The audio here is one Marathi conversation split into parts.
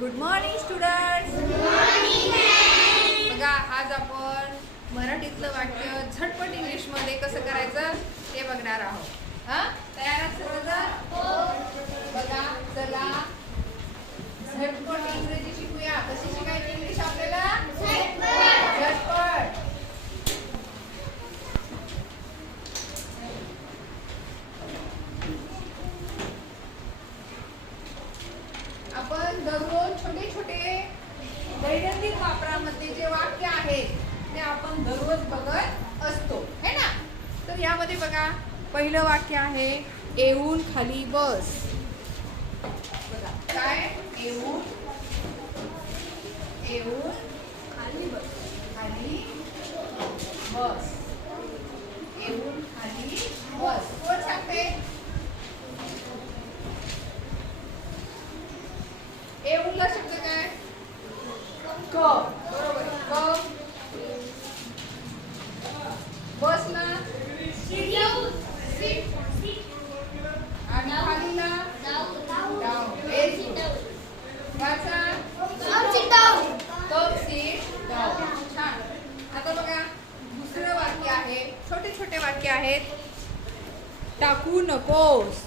गुड मॉर्निंग स्टुडंट बघा आज आपण मराठीतलं वाक्य झटपट इंग्लिशमध्ये कसं करायचं ते बघणार आहोत. हा? तयार आहात सर्वजण बघा चला झटपट इंग्रजी शिकूया कशी शिकायची इंग्लिश आपल्याला झटपट आपण दररोज छोटे छोटे दैनंदिन वापरामध्ये जे वाक्य आहेत ते आपण दररोज बघत असतो है ना तर यामध्ये बघा पहिलं वाक्य आहे येऊन खाली बस. बघा काय? येऊन येऊन खाली बस. खाली बस. येऊन खाली बस कोण सांगते येऊनला शब्द काय क बरोबर क बसला आणि खालीला डाऊन व्हेरी गुड वाचा कप सीट डाऊन छान आता बघा दुसरं वाक्य आहे छोटे छोटे वाक्य आहेत. टाकू नकोस.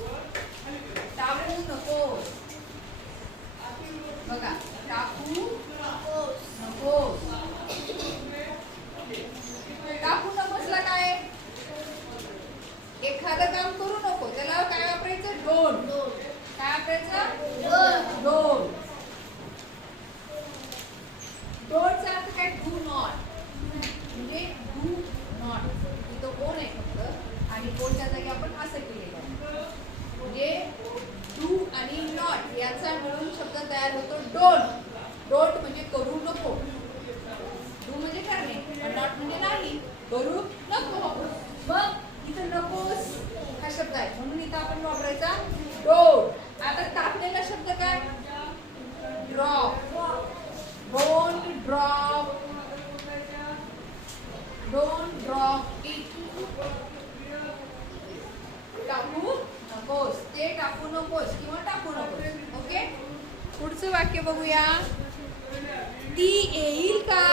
टाकू नकोस. बघा टाकू नकोस. टाकू नकोसला काय? एखादं काम करू नको. त्याला काय वापरायचं? डोंट काय वापरायचं? डोंट डोंटचा अर्थ काय? डू नॉट म्हणजे डू नॉट फक्त कोण आहे फक्त? आणि ओनच्या जागी आपण असं केलेलं आहे. म्हणजे डू आणि नॉट याचा मिळून शब्द तयार होतो डोंट डोंट म्हणजे करू नको. डू म्हणजे करणे नॉट म्हणजे नाही. करू नको. मग इथं नकोस हा शब्द आहे. म्हणून इथं आपण वापरायचा डोंट आता टाकलेला शब्द काय drop don't drop don't drop it टाकू नकोस ते टाकू नकोस किंवा टाकू नकोस ओके? पुढचं वाक्य बघूया. ती येईल का?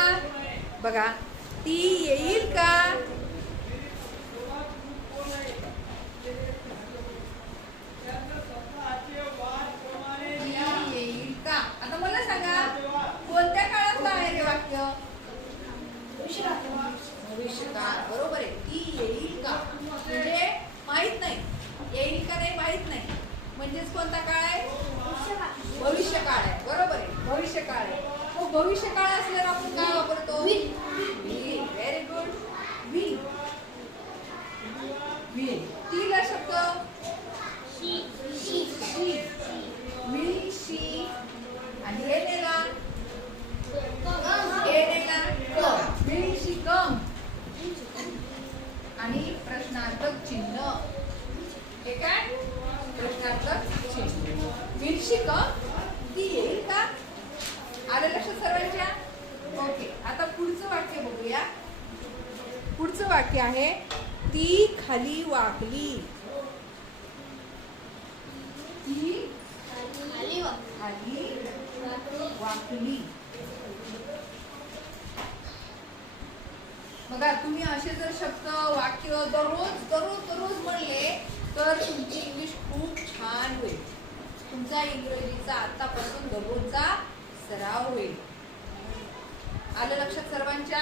बघा ती येईल का ती येईल का आता मला सांगा कोणत्या काळातलं आहे हे वाक्य भविष्यकाळ बरोबर आहे ती येईल का म्हणजे माहीत नाही येईल का नाही माहीत नाही म्हणजेच कोणता काळ आहे? भविष्य काळ आहे. बरोबर आहे. भविष्य काळ आहे. तो भविष्य काळ असल्यावर आपण काय वापरतो? व्हेरी गुड विल विल तीला शब्द? विल शी आणि हे नेला? हे नेला? Will she come. आणि प्रश्नार्थक चिन्ह. हे काय? प्रश्नार्थक चिन्ह विल शी कम ती येईल का? आलं लक्षात सर्वांच्या? ओके आता पुढचं वाक्य बघूया. पुढचं वाक्य आहे ती खाली वाकली. ती खाली वाकली. बघा तुम्ही असे जर शब्द वाक्य दररोज दररोज दररोज म्हणले तर तुमची इंग्लिश खूप छान होईल. तुमचा इंग्रजीचा आतापासून दररोजचा सराव होईल. आलं लक्षात सर्वांच्या?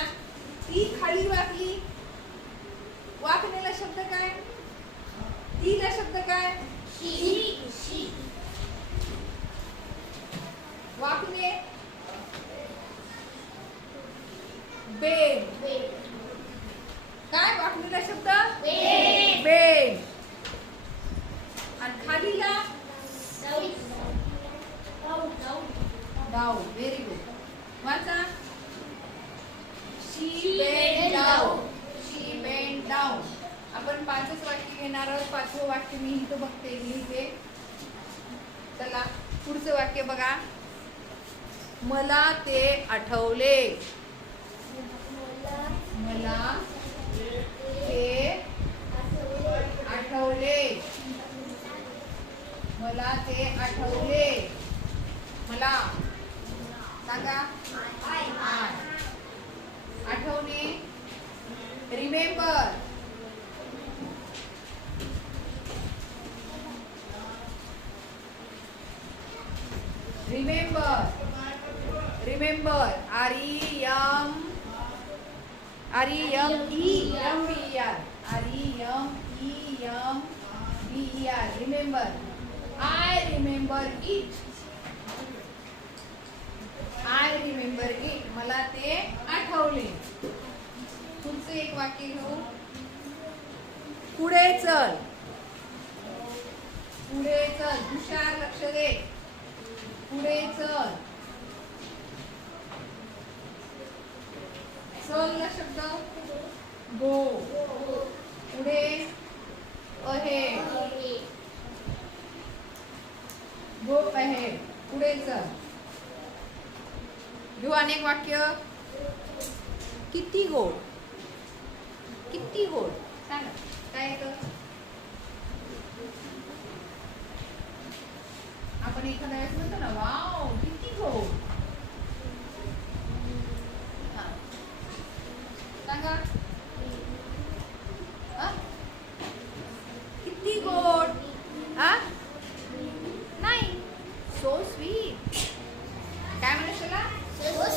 ती खाली वाकली. वाकलेला शब्द काय? तीला शब्द काय? वाकणे बेन काय? वाकलेला शब्द? डाऊन व्हेरी गुड वाचा she been down she been down आपण पाचच वाक्य घेणार आहोत. पाचवं वाक्य मी इथं बघते. लिहिते चला पुढचं वाक्य बघा. मला ते आठवले. मला ते आठवले. मला ते आठवले. मला सांगा आठवणे. Remember remember remember R E M R E M E M B R R E M E M B R remember I remember it एक वाक्य घेऊ. पुढे चल. पुढे चल. हुशार लक्ष दे. पुढे चल. चल ना शब्द. गो. पुढे अहे गो अहे पुढे चल. घेऊ अनेक वाक्य. किती गोड किती गोड. सांगा काय येतं आपण एखाद्या वेळेस म्हणतो ना वाव किती गोड. सांगा. किती गोड. हा? नाही. सो स्वीट काय म्हणत त्याला सो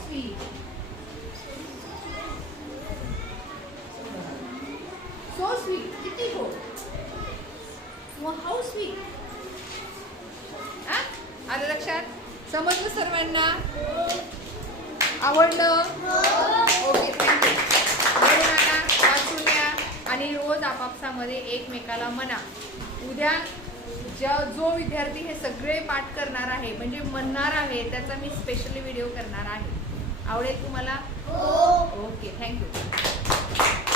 स्वीट सो स्वीट किती गोड मग हाऊ स्वीट हा आलं लक्षात समजलं सर्वांना? आवडलं? ओके थँक्यू वाचून आणि रोज आपापसामध्ये एकमेकाला म्हणा. उद्या ज्या जो विद्यार्थी हे सगळे पाठ करणार आहे म्हणजे म्हणणार आहे त्याचा मी स्पेशली व्हिडिओ करणार आहे. आवडेल तुम्हाला? Okay thank you